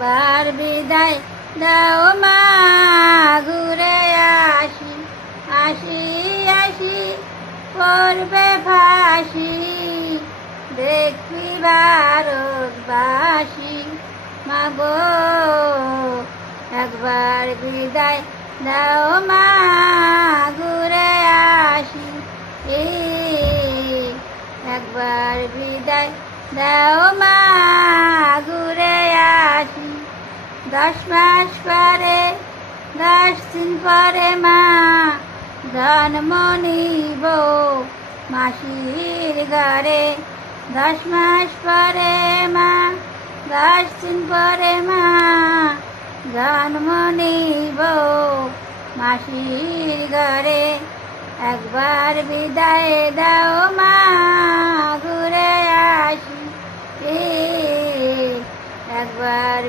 একবার বিদায় দাও মা, ঘুরে আসি আসি আসি পড়বে ফাঁসি, দেখবি ভারতবাসী। মাগো একবার বিদায় দাও মা, ঘুরে আসি একবার বিদায় দাও মা, ঘুরে আসি। 10 মাস পরে 10 দিন পরে মা জন্ম নিব মাসির ঘরে। 10 মাস পরে মা 10 দিন পরে মা জন্ম নিব মাসির ঘরে। একবার বিদায় দাও মা, ঘুরে আসি একবার